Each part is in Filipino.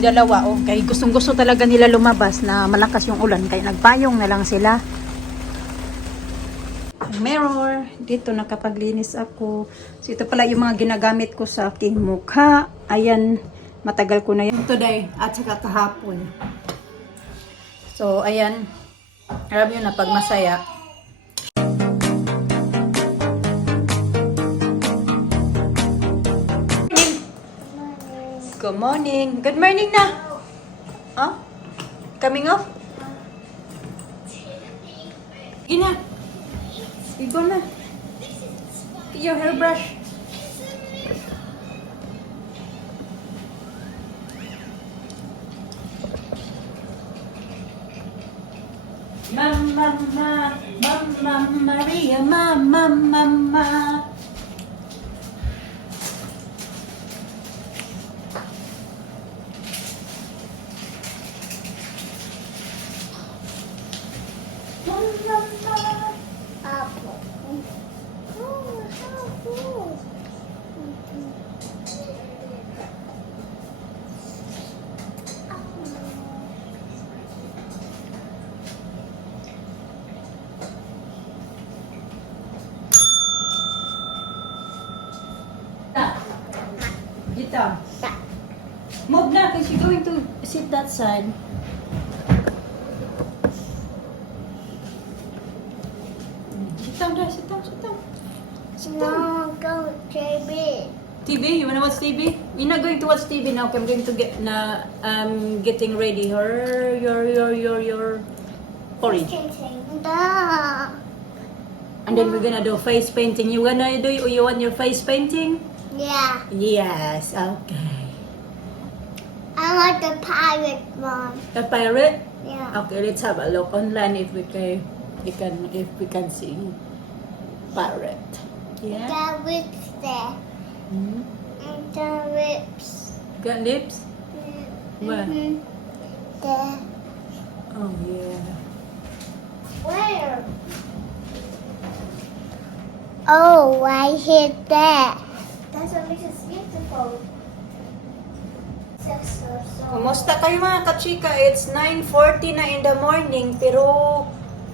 Yung dalawa, oh, kaya gustong-gusto talaga nila lumabas na malakas yung ulan, kaya nagpayong na lang sila. Mirror, dito nakapaglinis ako. So ito pala yung mga ginagamit ko sa aking mukha. Ayan, matagal ko na yan today at saka kahapon. So ayan, alam nyo na pag masaya. Good morning. Good morning na. Huh? Coming off? Ina. Go na. Your hairbrush. Mama, Mama Maria, Mama, Mama. Dito. Move na because you're going to sit that side. Sit down, Dad. Sit down, sit down. Sit down. No, go TV. TV? You wanna watch TV? We're not going to watch TV now. Okay, I'm going to get getting ready. Your porridge. And then we're gonna do face painting. You want your face painting? Yeah. Yes. Okay. I want the pirate one. A pirate? Yeah. Okay, let's have a look online if we can see pirate. Yeah. The lips there. Hmm? And the lips. Got lips? Where? There. Oh yeah. Where? Oh, right here, there. That's what makes it beautiful. Kumusta kayo mga kachika? It's 9:40 na in the morning pero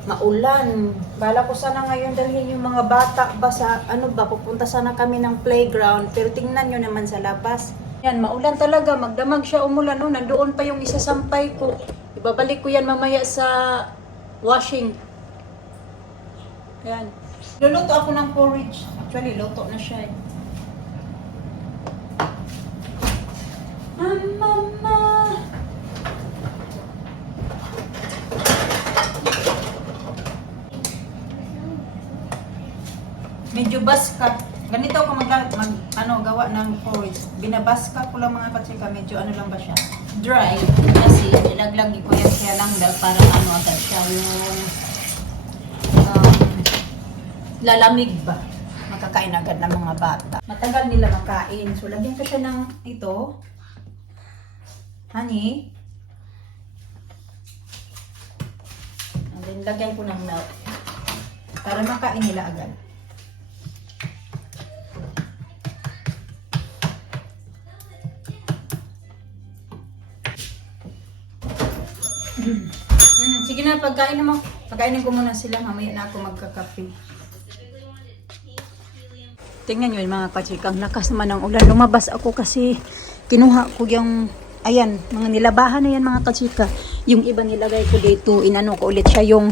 maulan. Bala ko sana ngayon dalhin yung mga bata ba sa pupunta sana kami ng playground pero tingnan nyo naman sa labas. Yan, maulan talaga. Magdamag siya umulan. No? Nandoon pa yung isasampay ko. Ibabalik ko yan mamaya sa washing. Yan. Luluto ako ng porridge. Actually, luto na siya eh. Mama. Medyo baskat. Ganito ako gawa ng porridge. Binabaskat ko lang mga katsika. Medyo lang ba siya? Dry. Kasi nilaglag ko yan kaya lang dahil parang agad siya. Yung lalamig ba? Makakain agad ng mga bata. Matagal nila makain. So, lagyan ko siya ng ito. Honey. And then, lagyan ko ng milk. Para makain nila agad. Sige na, pagkain mo. Pagkainin ko muna sila. Mamaya na ako magkakape. Tingnan nyo yung mga kachikang lakas naman ng ulan. Lumabas ako kasi kinuha ko yung, ayan, mga nilabahan na yan mga kachika. Yung iba nilagay ko dito, inano ko ulit siya yung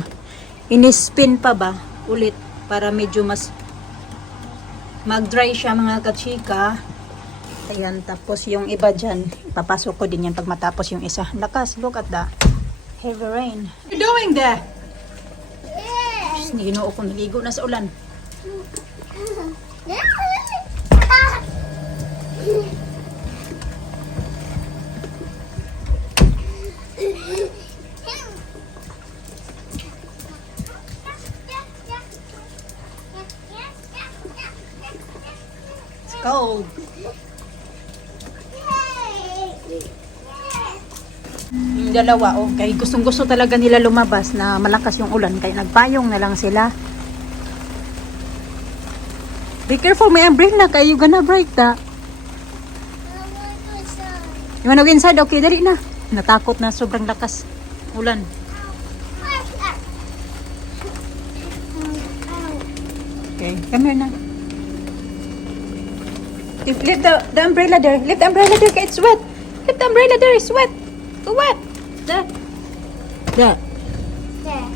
inispin pa ba ulit para medyo mas mag-dry siya mga kachika. Ayan, tapos yung iba dyan, papasok ko din yan pag matapos yung isa. Lakas, look at that. Heavy rain. What are you doing there? Ginoo ko, naligo na sa ulan. It's cold. Yung dalawa, oh, kaya gustong-gusto talaga nila lumabas na malakas yung ulan, kaya nagpayong na lang sila. Be careful, may umbrella, kaya you gonna break that. You wanna go inside? Okay, dali na. Natakot na sobrang lakas. Ulan. Okay, come here na. Leave the umbrella there. Leave the umbrella there, it's wet. Leave the umbrella there, it's wet. Wet. There. There. There.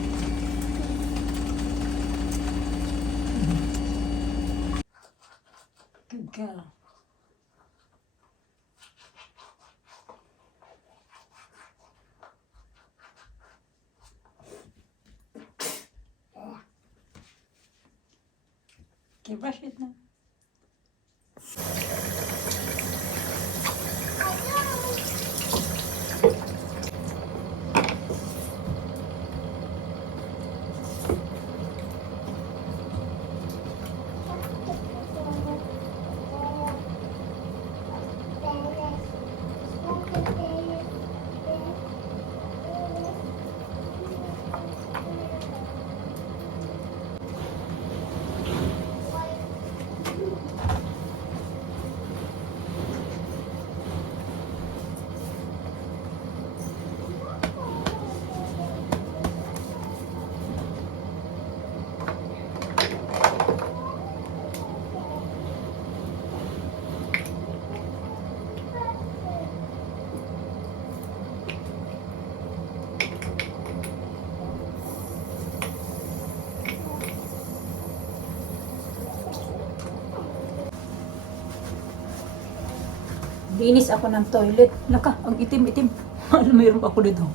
Good girl. Okay, brush it now. Linis ako ng toilet. Laka, ang itim-itim. Ano, mayroon pa ako dito.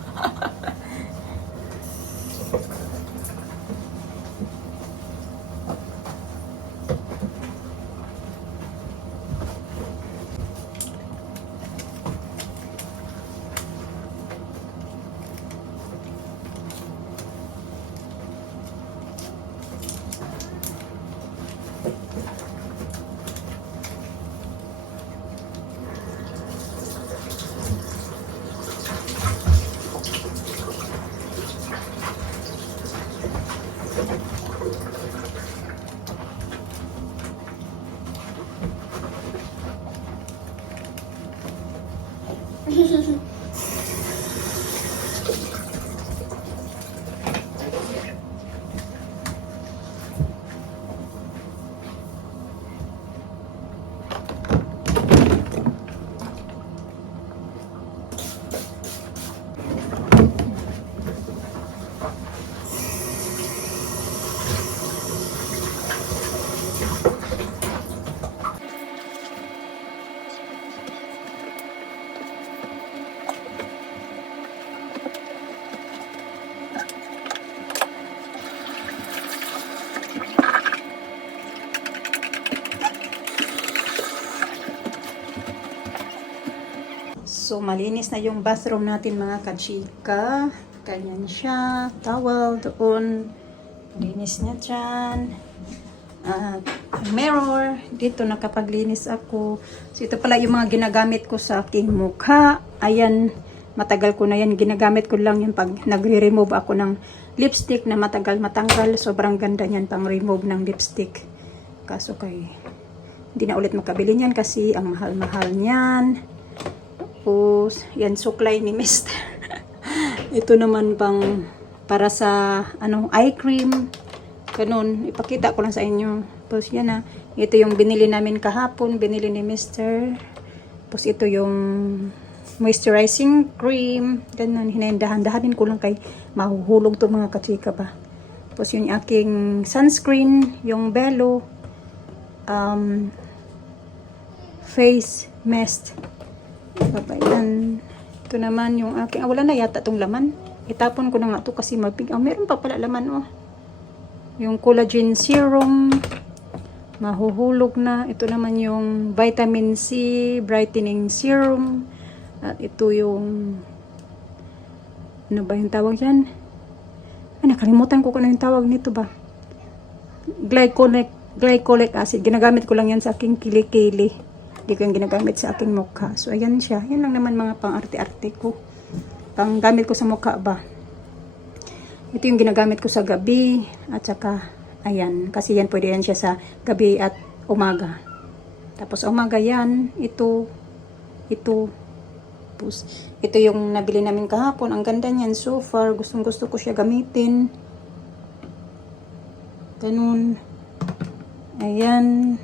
So, malinis na yung bathroom natin mga kachika. Ganyan siya. Towel doon. Linis niya dyan. At mirror. Dito nakapaglinis ako. So, ito pala yung mga ginagamit ko sa aking mukha. Ayan. Matagal ko na yan. Ginagamit ko lang yan pag nagre-remove ako ng lipstick na matagal matanggal. Sobrang ganda niyan pang remove ng lipstick. Kaso kay hindi na ulit makabili niyan kasi ang mahal-mahal niyan. Tapos, yan, suklay ni Mr. Ito naman pang para sa eye cream. Ganun, ipakita ko lang sa inyo. Tapos yan na. Ito yung binili namin kahapon, binili ni Mr. Tapos ito yung moisturizing cream. Ganun, hinahindahan-dahanin ko lang kay mahuhulog to mga kachika ba. Tapos yung aking sunscreen, yung Bello face mist. Babayan. Ito naman yung aking, wala na yata itong laman. Itapon ko na nga ito kasi meron pa pala laman, oh. Yung collagen serum, mahuhulog na. Ito naman yung vitamin C brightening serum. At ito yung, ano ba yung tawag yan? Ay, nakalimutan ko kung ano yung tawag nito ba. Glycolic acid. Ginagamit ko lang yan sa aking kilikili. Hindi ko yung ginagamit sa aking mukha. So, ayan siya. Yan lang naman mga pang-arte-arte ko. Pang-gamit ko sa mukha ba. Ito yung ginagamit ko sa gabi. At saka, ayan. Kasi yan, pwede yan siya sa gabi at umaga. Tapos, umaga yan. Ito. Tapos, ito yung nabili namin kahapon. Ang ganda niyan so far. Gustong gusto ko siya gamitin. Ganun. Ayan.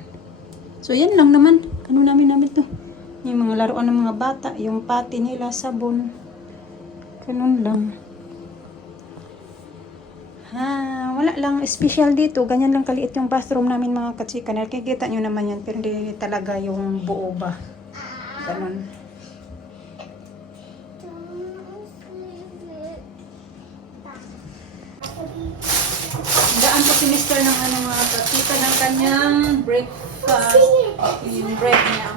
So, yan lang naman. Ano namin to? Yung mga laruan ng mga bata. Yung pati nila, sabon. Ganun lang. Wala lang special dito. Ganyan lang kaliit yung bathroom namin mga katsika. Nakikita nyo naman yan. Pero hindi talaga yung buo ba. Ganun. Daan po si Mr. ng ano mga katsika ng kanyang breakfast. Yung bread niya.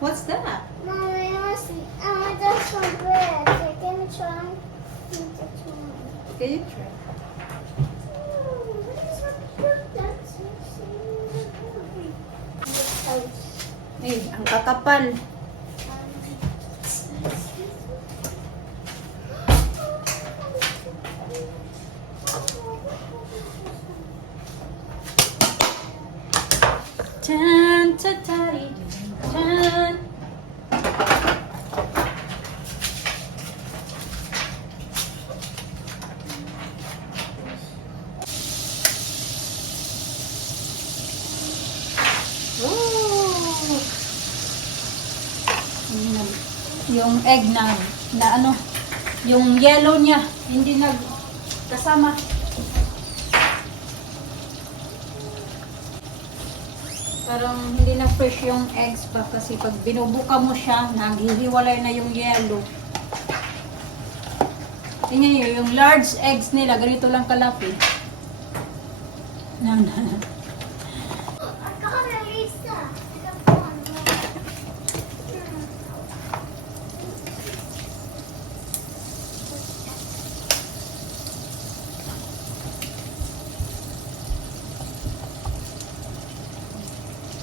What's that? Mommy, I want to some bread. Can you try? Okay, you try. Eh, ang kakapal. Tan, tatari, tan. Ooh. Yung egg na ano, yung yellow niya, hindi nagkasama. Parang hindi na fresh yung eggs pa kasi pag binubuka mo siya, naghihiwalay na yung yellow. Tingnan nyo, yung large eggs nila, ganito lang kalaki.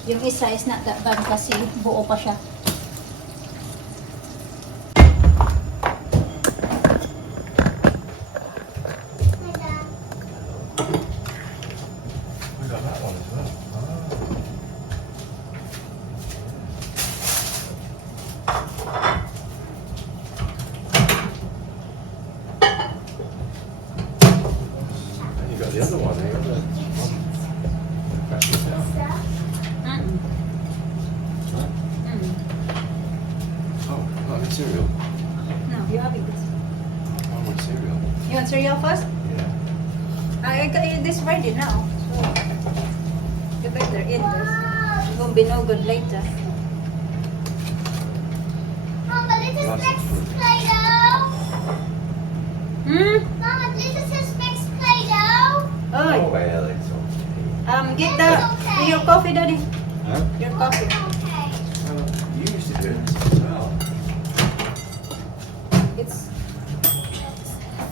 Yung isa is not that bad kasi buo pa siya. We got that one as well. And you got the other one. You got the Oh, not any cereal. No, you have it. I want cereal. You want cereal first? Yeah. I got you this ready now. So, you better eat this. It won't be no good later. Mama, this is Lots of Max fruit. Play-Doh. Hmm? Mama, this is Max Play-Doh. Oy, well, it's okay. get your coffee, Daddy. Huh? Your coffee. Okay. You used to do this as well. It's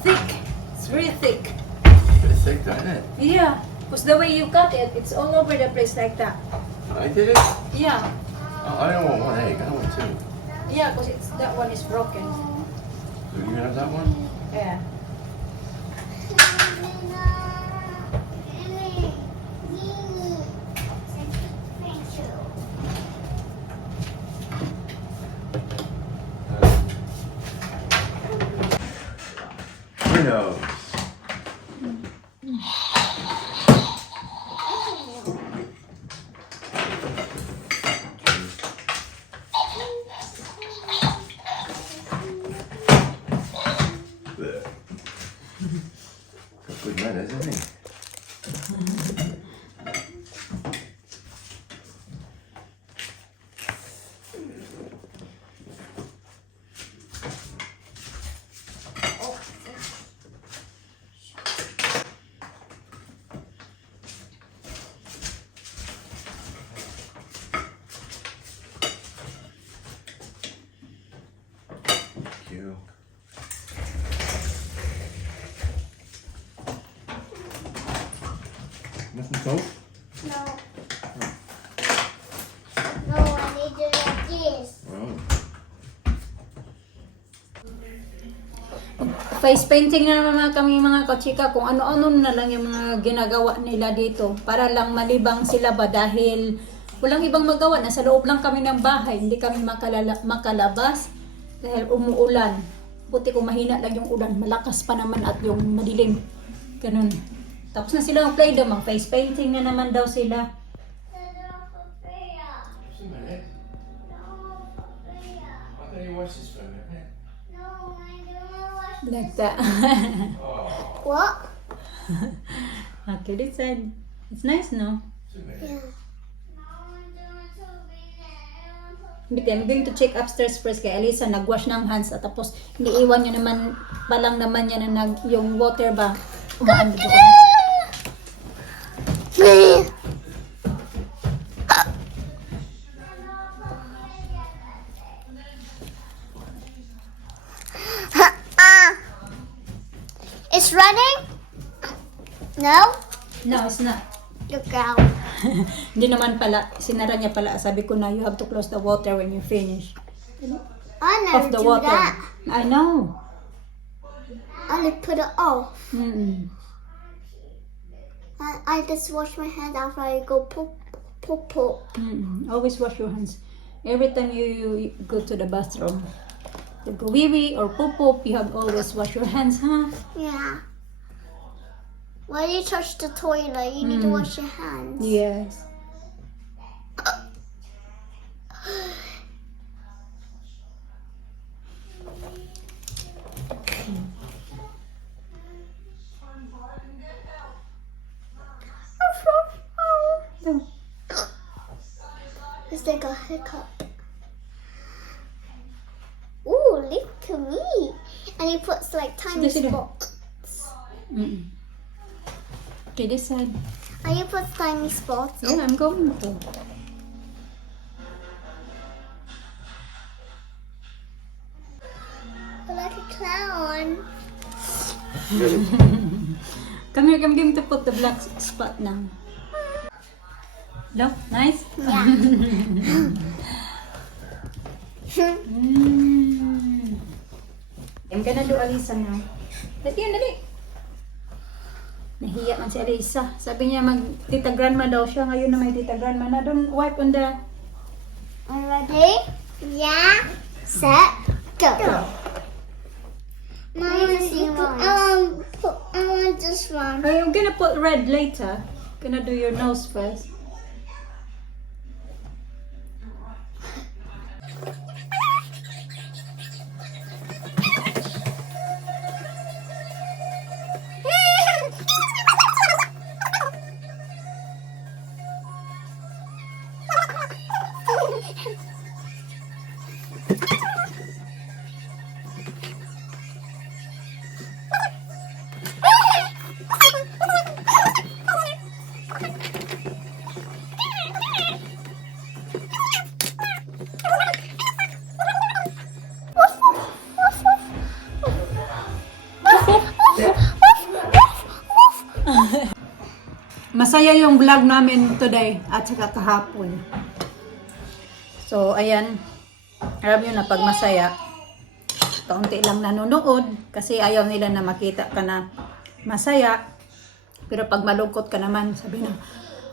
thick. It's very thick. Bit thick, don't it? Yeah, because the way you cut it, it's all over the place like that. I did it. Yeah, Oh, I don't want one egg. I want two. yeah, because that one is broken. So you have that one? Yeah. Who knows? Got good manners, isn't he? Thank you. Nothing cold? No. No, I need to do like this. Oh. Mag-face painting na naman kami mga kachika kung ano-ano na lang yung mga ginagawa nila dito para lang malibang sila ba dahil walang ibang magawa. Nasa loob lang kami ng bahay, hindi kami makalabas dahil umuulan. Buti kung mahina lang yung ulan, malakas pa naman at yung madilim. Ganun. Tapos na sila mag-play daw, mag-face painting na naman daw sila. Just a minute. I thought you watched this for a minute. Like that. What? Okay, this side. It's nice, no? Just a minute. Yeah. But I'm going to check upstairs first kay Elisa, nagwash ng hands at tapos iniiwan niya naman palang naman niya na yung water ba umaan doon. It's running? No? No, it's not. Look out. Hindi naman pala, sinara niya pala. Sabi ko na, you have to close the water when you finish. I Off never the do water. that. I know. I only put it off. Mm-mm. I just wash my hands after I go poop, poop, poop. Mm-mm. Always wash your hands. Every time you go to the bathroom, you go wee-wee or poop-poop, you have always wash your hands, huh? Yeah. When you touch the toilet, you need to wash your hands. Yes. It's like a hiccup. Ooh, look to me. And he puts like tiny Sit down. spots. Mm-mm. Okay, this side. And he puts tiny spots. Yeah, I'm going to. Like a clown. Come here, I'm going to put the black spot now. Look, nice? Yeah. Mm. I'm gonna do Alisa now. Dali yan, dali. Nahiya man si Alisa. Sabi niya mag-tita grandma daw siya. Ngayon na may tita grandma na. Don't wipe on the... Are you ready? Yeah. Set. Go. Mom, I want this one. I'm gonna put red later. Gonna do your nose first. Masaya yung vlog namin today at saka kahapon. So, ayan. Alam nyo na pag masaya, kaunti lang nanonood kasi ayaw nila na makita ka na masaya. Pero pag malungkot ka naman, sabi na,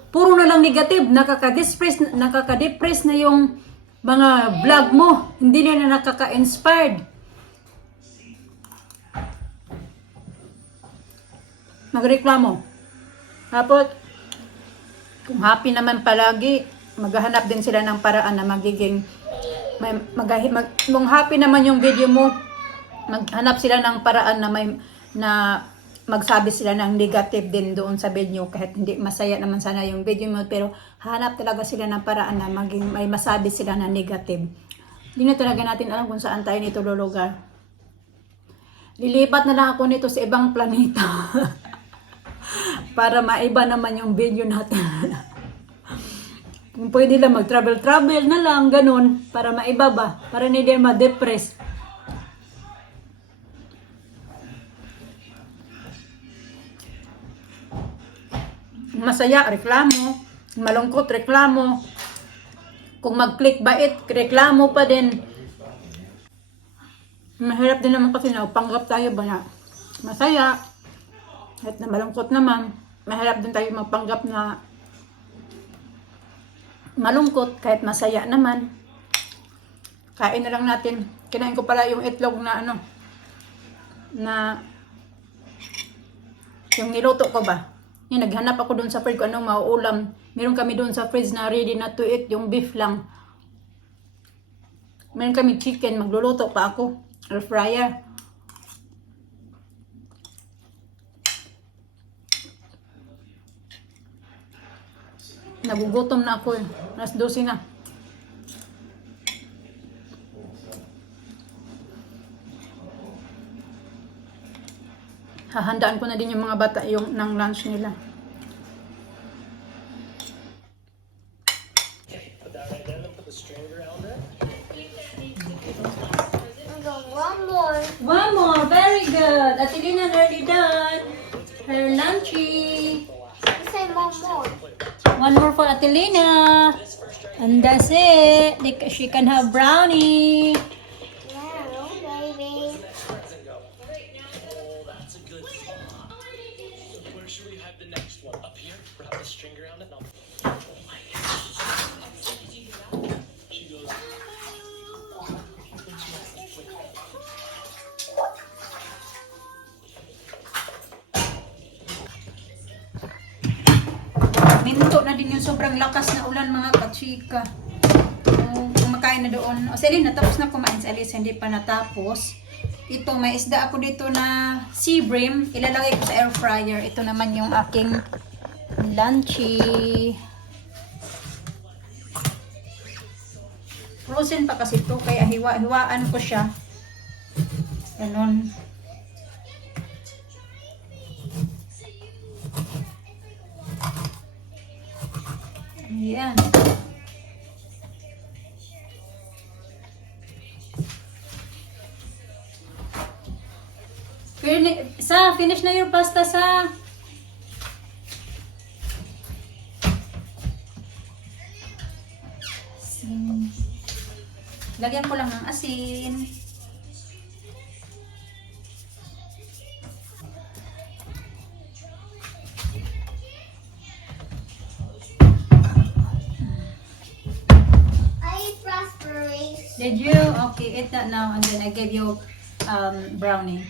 puro na lang negative, nakaka-depress na yung mga vlog mo. Hindi na nakaka-inspired. Magreklamo. Tapos, kung happy naman palagi, maghahanap din sila ng paraan na magiging, kung happy naman yung video mo, maghanap sila ng paraan na magsabi sila ng negative din doon sa video kahit hindi masaya naman sana yung video mo, pero hanap talaga sila ng paraan na may masabi sila na negative. Hindi na talaga natin alam kung saan tayo nito lulugar. Lilipat na lang ako nito sa ibang planeta. Para maiba naman yung video natin. Kung pwede lang mag-travel na lang, ganun, para maiba ba, para hindi din ma-depress. Masaya, reklamo. Malungkot, reklamo. Kung mag-clickbait, reklamo pa din. Mahirap din naman kasi na, panggap tayo ba na masaya. Kahit na malungkot naman, mahirap din tayo magpanggap na malungkot kahit masaya naman. Kain na lang natin. Kinain ko pala yung itlog na na yung niluto ko ba. Yung naghanap ako dun sa fridge kung anong mauulam. Meron kami dun sa fridge na ready na to eat, yung beef lang. Meron kami chicken, magluluto pa ako. Air fryer. Nagugutom na ako eh. Alas 12 na. Hahandaan ko na din yung mga bata yung ng lunch nila. I got one more. One more, very good. Ate Lina already done her lunchy. I say one more. One more for Ate Lina. And that's it. She can have brownie. Yeah, baby. Where should we have the next one? Up here? Wrap the string around it? And she goes, Minto na din yung sobrang lakas na ulan mga kachika. Kumakain na doon. O Celine, natapos na kumain si Alice, hindi pa natapos. Ito, may isda ako dito na sea bream. Ilalagay ko sa air fryer. Ito naman yung aking lunchy. Frozen pa kasi ito, kaya hiwaan ko siya. Ganon. Ayan. Finish na your pasta sa. Lagyan ko lang ng asin. I eat raspberries. Did you? Okay, eat that now and then I gave you brownie.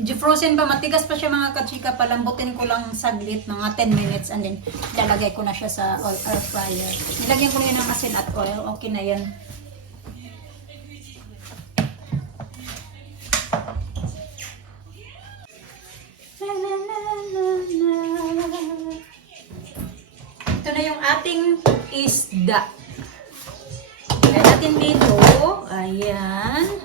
Medyo frozen pa, matigas pa siya mga kachika, palambutin ko lang saglit, mga 10 minutes and then lalagay ko na siya sa air fryer. Nilagyan ko na yun ng asin at oil, okay na yan. Ito na yung ating isda. Lagyan natin dito, ayan.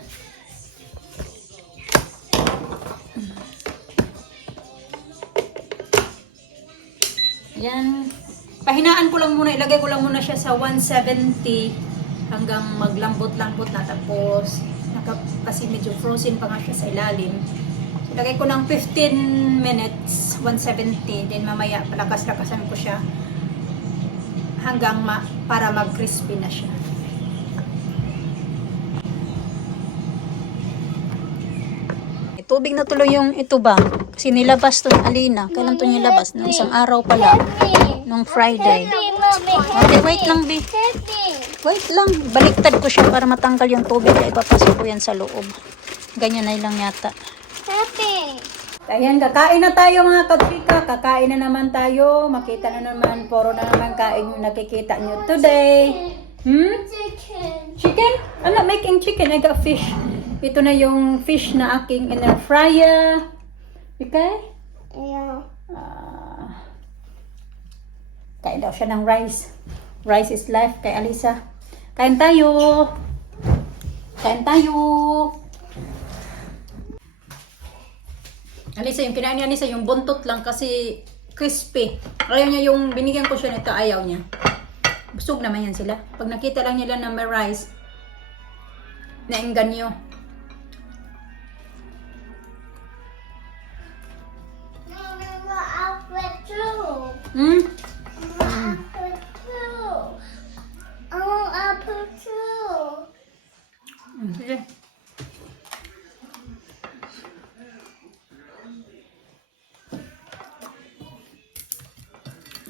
Yan. Pahinaan ko lang muna, ilagay ko lang muna siya sa 170 hanggang maglambot-lambot na, tapos kasi medyo frozen pa nga siya sa ilalim. So, ilagay ko ng 15 minutes, 170, then mamaya palakas-lakasan ko siya hanggang para mag-crispy na siya. Tubig na tuloy yung ito ba? Kasi nilabas to ng Alina. Kailan to nilabas? Nung isang araw pala. Nung Friday. Okay, wait lang, B. Wait lang. Baliktad ko siya para matanggal yung tubig. Ay, papasok ko yan sa loob. Ganyan na lang yata. Happy. Ayan, kakain na tayo mga kachika. Kakain na naman tayo. Makita na naman. Puro na naman kain yung nakikita nyo today. Chicken. Chicken? I'm not making chicken. I got fish. Ito na yung fish na aking in air fryer. Okay? Yeah. Kain daw siya ng rice. Rice is life kay Alisa. Kain tayo. Kain tayo. Alisa, yung kinain ni Alisa, yung buntot lang kasi crispy. Ayaw niya yung binigyan ko siya nito, ayaw niya. Busog naman yan sila. Pag nakita lang nila na may rice, nainganyo. Hmm? Apple too. I want apple too. Sige.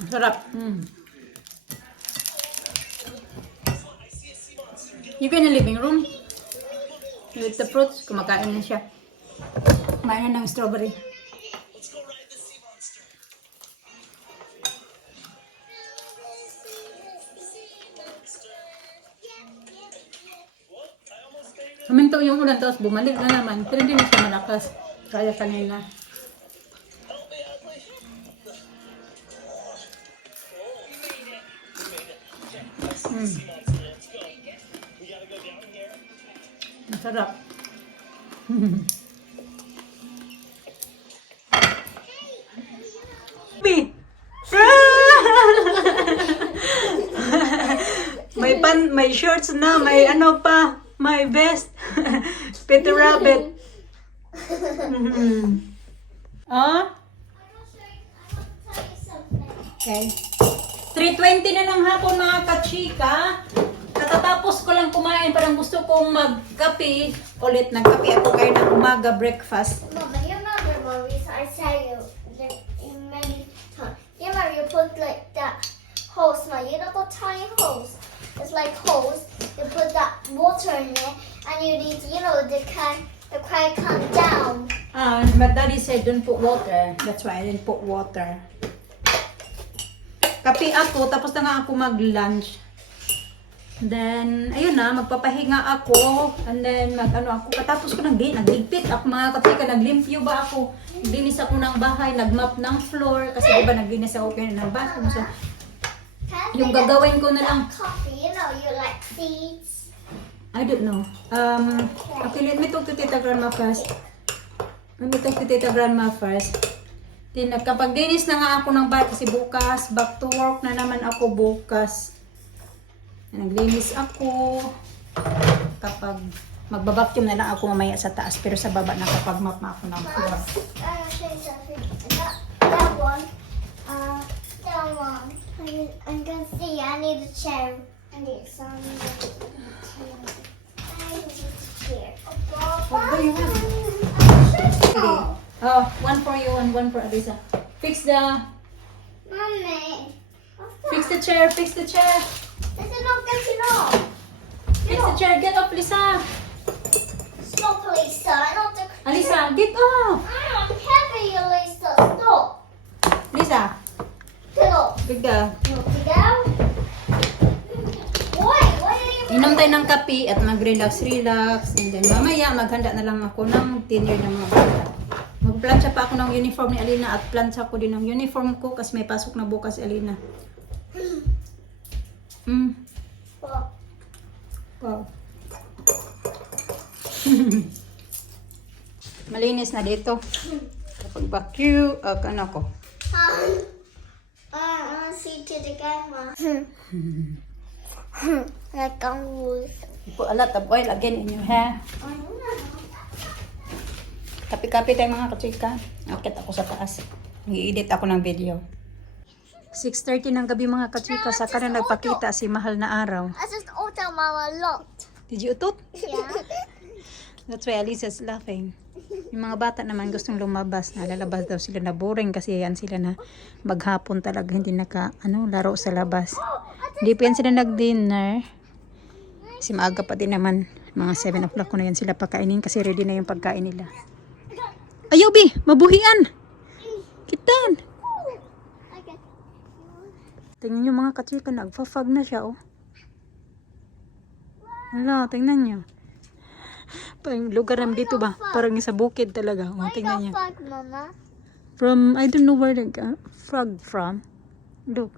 Sarap. You go in the living room. With the fruits. Kumakain na siya. Kumain na ng strawberry. Huminto yung ulan tapos bumalik na naman. Pero hindi na siya malakas. Kaya kanina. Masarap. May shorts na, may ano pa, may vest. Peter Rabbit. Oh? Okay. 3:20 na ng hapon mga kachika. Katatapos ko lang kumain, parang gusto kong magkape. Ulit nagkape ako kayo ng umaga breakfast. Mama, you remember movies? I tell you that in many times. You remember you put like that hose, my little tiny hose. It's like hose. You put that water in it, and you need, you know, the can come down. But Daddy said don't put water. That's why I didn't put water. Kape ako, tapos na nga ako mag-lunch. Then, ayun na, magpapahinga ako. And then, ako. Katapos ko nagligpit ako mga kapika, naglimpyo ba ako. Naglinis ako ng bahay, nagmap ng floor. Kasi diba naglinis ako kayo ng bathroom. So, yung gagawin ko na lang. Coffee, you know, you like seeds. I don't know. Okay, let me talk to Tita Grandma first. Then, kapag dinis na nga ako ng bahay kasi bukas, back to work na naman ako bukas. Naglinis ako. Kapag magbabacuum na lang ako mamaya sa taas, pero sa baba nakapag-map na ako ng floor. I'll show you something. That one. That one. I'm gonna see. I need a chair. I need some. I need a chair. What do you want? Oh. Oh, one for you and one for Alisa. Fix the Mommy. the chair, fix the chair. This is not getting off. Fix the chair, get up, Lisa. Stop, Lisa. Not the. Alisa, get up. I'm heavy, Lisa. Stop. Lisa, Get off. bigda. You want to go? Why are you? Inom tayo ng kape at mag-relax. And then mamaya maghanda na lang ako ng dinner ng mga bata. Magplansya pa ako ng uniform ni Alina at plansya ko din ng uniform ko kasi may pasok na bukas si Alina. Well, Wow. Malinis na dito. Kapag vacuum, ano ko. I want to see to the camera. Like kangaroos. You put a lot of oil again in your hair. Kapi-kapi tayo mga kachika. Akit ako sa taas. Nag-edit ako ng video. 6:30 ng gabi mga kachika. Saka na nagpakita si mahal na araw. I just ordered Mama a lot. Did you utot? Yeah. That's why Alisa's laughing. Yung mga bata naman gustong lumabas. Nalalabas daw sila na boring kasi yan sila na maghapon talaga hindi laro sa labas. Hindi pa yan sila nag-dinner. Kasi maaga pa din naman. Mga 7 o'clock ko na yan sila pakainin kasi ready na yung pagkain nila. Ayaw, Bi! Mabuhian! Kitan! Okay. Tingnan nyo mga kachika, nagpa-fog na siya, oh. Hala, tingnan nyo. Parang lugar naman dito ba? Parang sa bukid talaga. Oh, tingnan nyo. Fuck, Mama. From, I don't know where the frog from. Look.